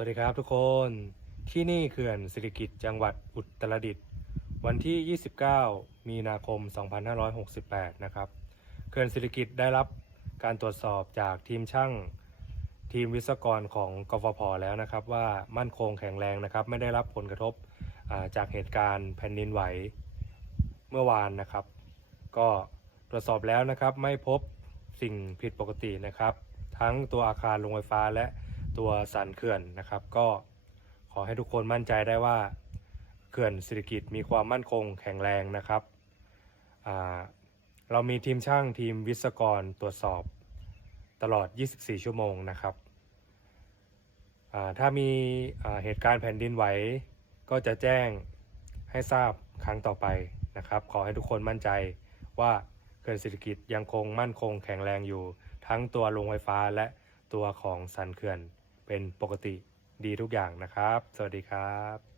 วัสดีครับทุกคน ที่นี่เขื่อนสิริกิตจังหวัดอุตรดิตถ์วันที่ 29 มีนาคม 2568 นะครับเขื่อนสิริกิตได้รับการตรวจสอบจากทีมช่าง ทีมวิศวกรของกฟผแล้วนะครับ ว่ามั่นคงแข็งแรงนะครับ ไม่ได้รับผลกระทบจากเหตุการณ์แผ่นดินไหวเมื่อวานนะครับ ก็ตรวจสอบแล้วนะครับไม่พบสิ่งผิดปกตินะครับ ทั้งตัวอาคารโรงไฟฟ้าและ ตัวสันเขื่อนนะครับ ก็ขอให้ทุกคนมั่นใจได้ว่าเขื่อนสิริกิตมีความมั่นคงแข็งแรงนะครับ เรามีทีมช่างทีมวิศกรตรวจสอบตลอด 24 ชั่วโมงนะครับ ถ้ามีเหตุการณ์แผ่นดินไหว ก็จะแจ้งให้ทราบครั้งต่อไปนะครับ ขอให้ทุกคนมั่นใจว่าเขื่อนสิริกิตยังคงมั่นคงแข็งแรงอยู่ ทั้งตัวโรงไฟฟ้าและตัวของสันเขื่อน เป็นปกติดีทุกอย่างนะครับ สวัสดีครับ